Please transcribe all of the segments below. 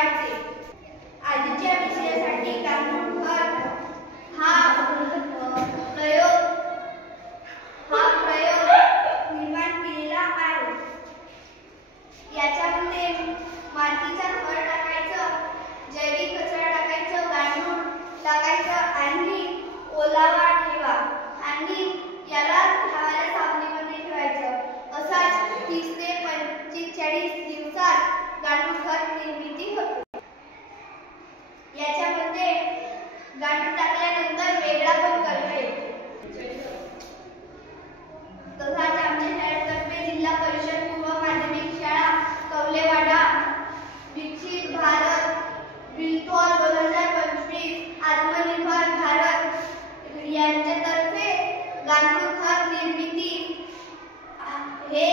वाढते। आजच्या विषयासाठी गांडूळ खत हा प्रयोग निर्माण केलेला आहे। याच्यामध्ये मातीचा खत टाकायचं, जैविक कचरा टाकायचं, गांडूळ टाकायचं आणि ओलावा ठेवा आणि याला हवाला सावलीमध्ये ठेवायचं। असाच 30 ते 45 दिवसात गांडूळ खत निर्मिती होते। याच्यामध्ये गांडूळ टाकल्यानंतर वेगळा पण करता येतो। तसाच आमच्या शाळेतर्फे जिल्हा परिषद पूर्व माध्यमिक शाळा कवलेवाडा विकसित भारत बिल्थॉल 2025 आत्मनिर्भर भारत यांच्यातर्फे गांडूळ खत निर्मिती हे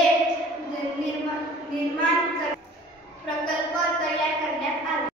निर्माण प्रकल्प तयार करण्यात आला।